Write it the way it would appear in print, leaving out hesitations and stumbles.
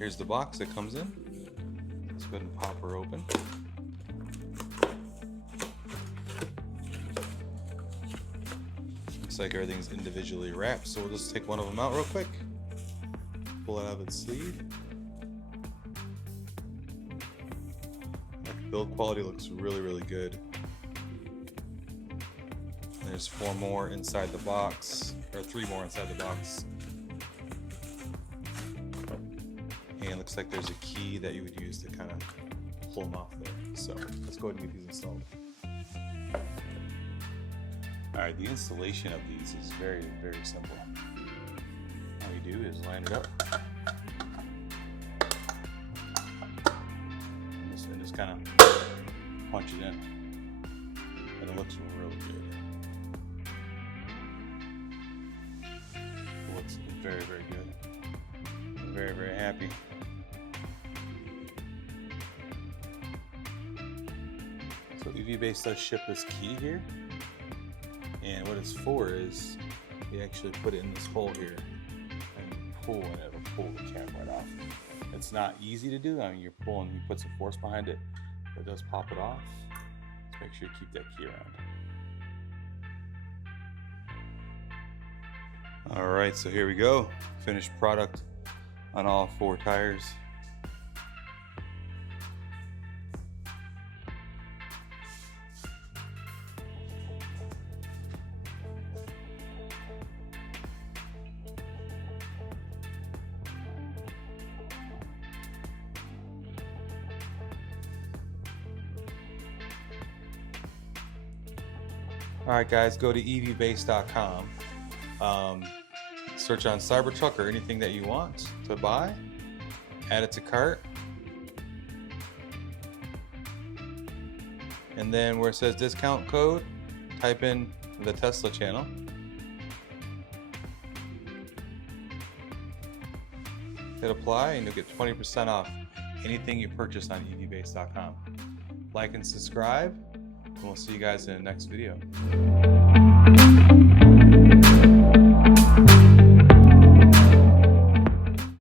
here's the box that comes in. Let's go ahead and pop her open. Looks like everything's individually wrapped, so we'll just take one of them out real quick. Pull it out of its sleeve. Build quality looks really, really good. There's 4 more inside the box, or 3 more inside the box. And it looks like there's a key that you would use to kind of pull them off there. So let's go ahead and get these installed. Alright, the installation of these is very, very simple. All you do is line it up. And just kind of punch it in. And it looks really good. It looks very, very good. I'm very, very happy. So EV Base does ship this key here, and what it's for is you actually put it in this hole here and pull, and it'll pull the cap right off. It's not easy to do. I mean, you're pulling, you put some force behind it, but it does pop it off. Just make sure you keep that key around. All right, so here we go. Finished product on all 4 tires. All right, guys, go to evbase.com. Search on Cybertruck or anything that you want to buy. Add it to cart. And then where it says discount code, type in the Tesla channel. Hit apply and you'll get 20% off anything you purchase on evbase.com. Like and subscribe, and we'll see you guys in the next video.